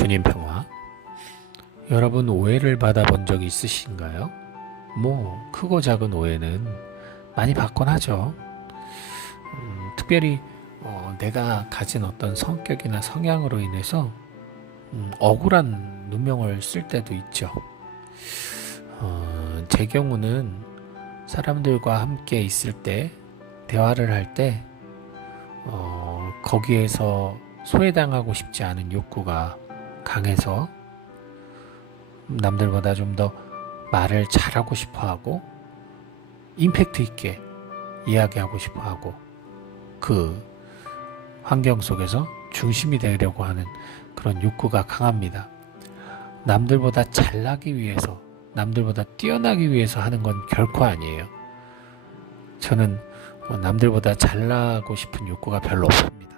주님 평화. 여러분 오해를 받아본 적 있으신가요? 크고 작은 오해는 많이 받곤 하죠. 특별히 내가 가진 어떤 성격이나 성향으로 인해서 억울한 누명을 쓸 때도 있죠. 제 경우는 사람들과 함께 있을 때, 대화를 할 때 거기에서 소외당하고 싶지 않은 욕구가 강해서 남들보다 좀 더 말을 잘하고 싶어하고 임팩트 있게 이야기하고 싶어하고 그 환경 속에서 중심이 되려고 하는 그런 욕구가 강합니다. 남들보다 잘나기 위해서, 남들보다 뛰어나기 위해서 하는 건 결코 아니에요. 저는 남들보다 잘나고 싶은 욕구가 별로 없습니다.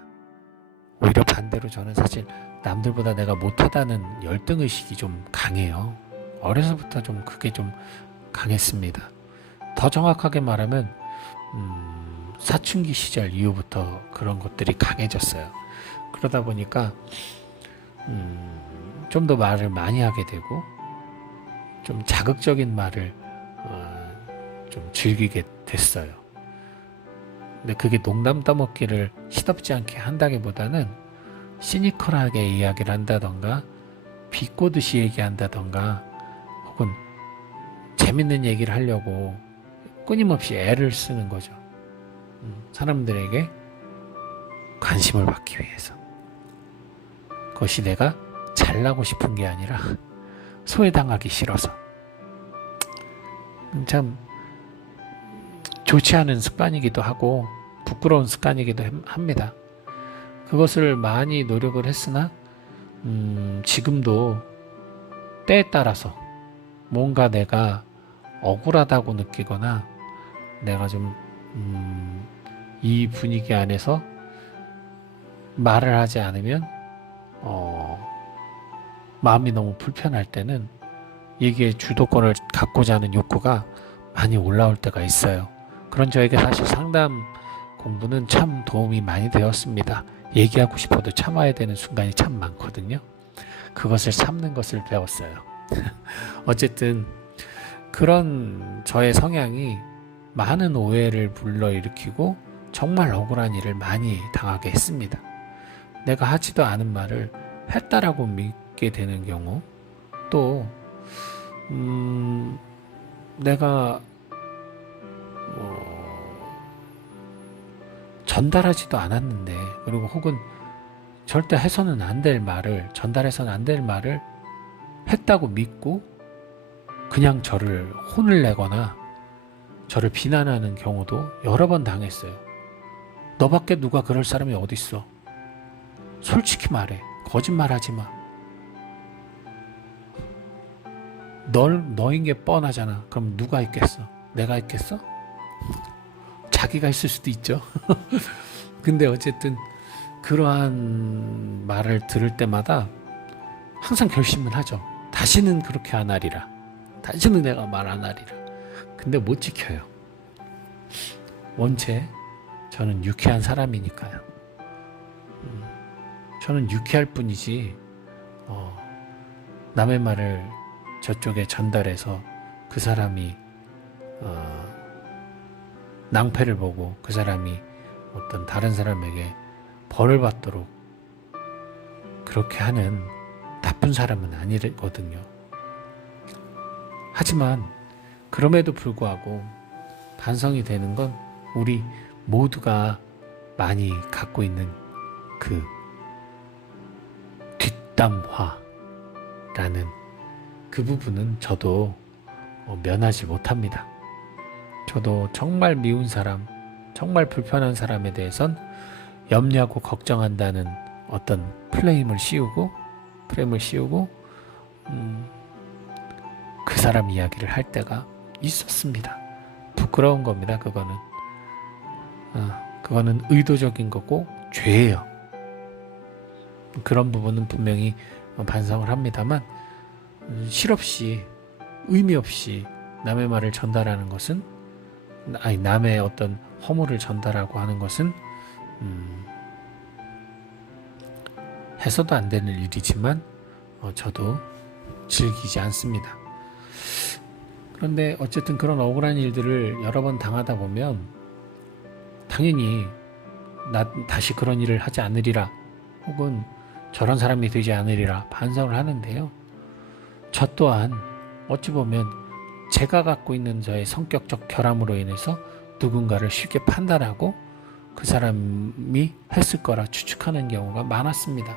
오히려 반대로 저는 사실 남들보다 내가 못하다는 열등의식이 좀 강해요. 어려서부터 좀 그게 좀 강했습니다. 더 정확하게 말하면 사춘기 시절 이후부터 그런 것들이 강해졌어요. 그러다 보니까 좀 더 말을 많이 하게 되고 좀 자극적인 말을 좀 즐기게 됐어요. 근데 그게 농담 따먹기를 시덥지 않게 한다기보다는 시니컬하게 이야기를 한다던가 비꼬듯이 얘기한다던가 혹은 재밌는 얘기를 하려고 끊임없이 애를 쓰는 거죠. 사람들에게 관심을 받기 위해서. 그것이 내가 잘나고 싶은 게 아니라 소외당하기 싫어서. 참 좋지 않은 습관이기도 하고 부끄러운 습관이기도 합니다. 그것을 많이 노력을 했으나 지금도 때에 따라서 뭔가 내가 억울하다고 느끼거나 내가 좀 이 분위기 안에서 말을 하지 않으면 마음이 너무 불편할 때는 이게 주도권을 갖고자 하는 욕구가 많이 올라올 때가 있어요. 그런 저에게 사실 상담 공부는 참 도움이 많이 되었습니다. 얘기하고 싶어도 참아야 되는 순간이 참 많거든요. 그것을 참는 것을 배웠어요. 어쨌든 그런 저의 성향이 많은 오해를 불러일으키고 정말 억울한 일을 많이 당하게 했습니다. 내가 하지도 않은 말을 했다라고 믿게 되는 경우, 또 내가 전달하지도 않았는데, 그리고 혹은 절대 해서는 안 될 말을, 전달해서는 안 될 말을 했다고 믿고 그냥 저를 혼을 내거나 저를 비난하는 경우도 여러 번 당했어요. 너밖에 누가 그럴 사람이 어딨어? 솔직히 말해. 거짓말하지 마. 너인 게 뻔하잖아. 그럼 누가 있겠어? 내가 있겠어? 자기가 있을 수도 있죠. 근데 어쨌든 그러한 말을 들을 때마다 항상 결심을 하죠. 다시는 그렇게 안 하리라. 다시는 내가 말 안 하리라. 근데 못 지켜요. 원체 저는 유쾌한 사람이니까요. 저는 유쾌할 뿐이지 남의 말을 저쪽에 전달해서 그 사람이 낭패를 보고 그 사람이 어떤 다른 사람에게 벌을 받도록 그렇게 하는 나쁜 사람은 아니거든요. 하지만 그럼에도 불구하고 반성이 되는 건 우리 모두가 많이 갖고 있는 그 뒷담화라는 그 부분은 저도 면하지 못합니다. 저도 정말 미운 사람, 정말 불편한 사람에 대해선 염려하고 걱정한다는 어떤 프레임을 씌우고 그 사람 이야기를 할 때가 있었습니다. 부끄러운 겁니다. 그거는 의도적인 거고 죄예요. 그런 부분은 분명히 반성을 합니다만 실없이 의미 없이 남의 말을 전달하는 것은 남의 어떤 허물을 전달하고 하는 것은 해서도 안 되는 일이지만 저도 즐기지 않습니다. 그런데 어쨌든 그런 억울한 일들을 여러 번 당하다 보면 당연히 나 다시 그런 일을 하지 않으리라, 혹은 저런 사람이 되지 않으리라 반성을 하는데요. 저 또한 어찌 보면 제가 갖고 있는 저의 성격적 결함으로 인해서 누군가를 쉽게 판단하고 그 사람이 했을 거라 추측하는 경우가 많았습니다.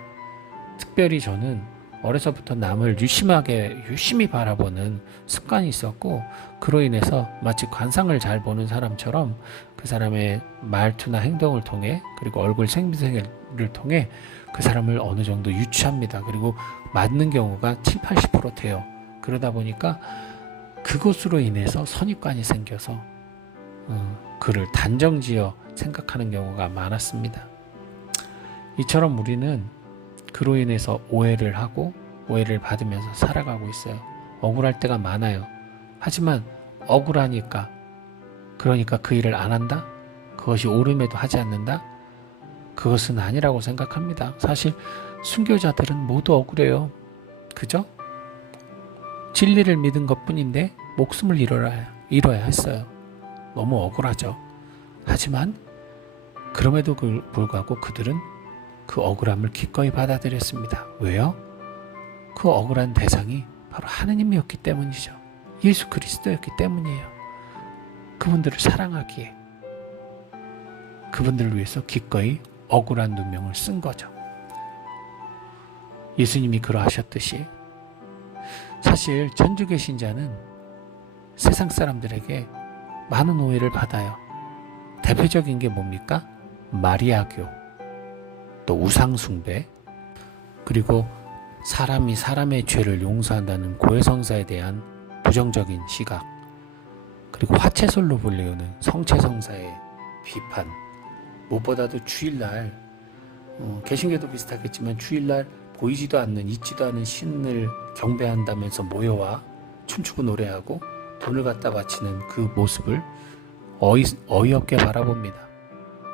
특별히 저는 어려서부터 남을 유심히 바라보는 습관이 있었고, 그로 인해서 마치 관상을 잘 보는 사람처럼 그 사람의 말투나 행동을 통해, 그리고 얼굴 생기를 통해 그 사람을 어느 정도 유추합니다. 그리고 맞는 경우가 70-80% 돼요. 그러다 보니까 그것으로 인해서 선입관이 생겨서 그를 단정지어 생각하는 경우가 많았습니다. 이처럼 우리는 그로 인해서 오해를 하고 오해를 받으면서 살아가고 있어요. 억울할 때가 많아요. 하지만 억울하니까, 그러니까 그 일을 안 한다? 그것이 옳음에도 하지 않는다? 그것은 아니라고 생각합니다. 사실 순교자들은 모두 억울해요. 그죠? 진리를 믿은 것뿐인데 목숨을 잃어야 했어요. 너무 억울하죠. 하지만 그럼에도 불구하고 그들은 그 억울함을 기꺼이 받아들였습니다. 왜요? 그 억울한 대상이 바로 하느님이었기 때문이죠. 예수 그리스도였기 때문이에요. 그분들을 사랑하기에, 그분들을 위해서 기꺼이 억울한 누명을 쓴 거죠. 예수님이 그러하셨듯이 사실 천주교 신자는 세상 사람들에게 많은 오해를 받아요. 대표적인 게 뭡니까? 마리아교, 또 우상숭배, 그리고 사람이 사람의 죄를 용서한다는 고해성사에 대한 부정적인 시각, 그리고 화채솔로 불리우는 성채성사의 비판, 무엇보다도 주일날, 개신교도 비슷하겠지만 주일날 보이지도 않는, 있지도 않은 신을 경배한다면서 모여와 춤추고 노래하고 돈을 갖다 바치는 그 모습을 어이없게 바라봅니다.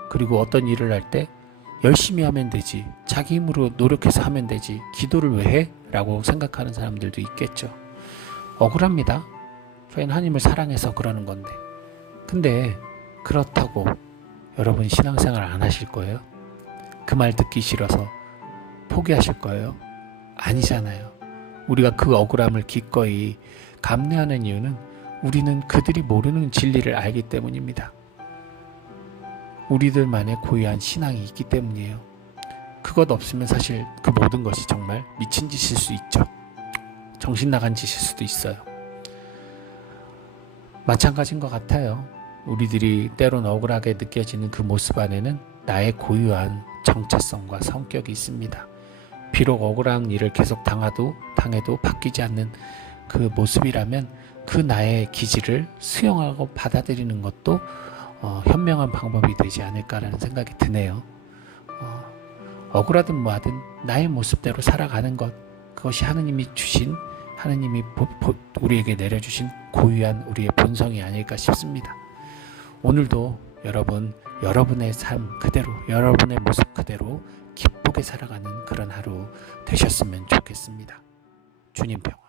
그리고 어떤 일을 할 때 열심히 하면 되지, 자기 힘으로 노력해서 하면 되지, 기도를 왜 해? 라고 생각하는 사람들도 있겠죠. 억울합니다. 저희는 하나님을 사랑해서 그러는 건데. 근데 그렇다고 여러분 신앙생활 안 하실 거예요? 그 말 듣기 싫어서 포기하실 거예요? 아니잖아요. 우리가 그 억울함을 기꺼이 감내하는 이유는 우리는 그들이 모르는 진리를 알기 때문입니다. 우리들만의 고유한 신앙이 있기 때문이에요. 그것 없으면 사실 그 모든 것이 정말 미친 짓일 수 있죠. 정신 나간 짓일 수도 있어요. 마찬가지인 것 같아요. 우리들이 때론 억울하게 느껴지는 그 모습 안에는 나의 고유한 정체성과 성격이 있습니다. 비록 억울한 일을 계속 당해도 바뀌지 않는 그 모습이라면 그 나의 기질을 수용하고 받아들이는 것도 현명한 방법이 되지 않을까라는 생각이 드네요. 억울하든 뭐하든 나의 모습대로 살아가는 것, 그것이 하느님이 우리에게 내려주신 고유한 우리의 본성이 아닐까 싶습니다. 오늘도 여러분의 삶 그대로, 여러분의 모습 그대로 기쁘게 살아가는 그런 하루 되셨으면 좋겠습니다. 주님 평.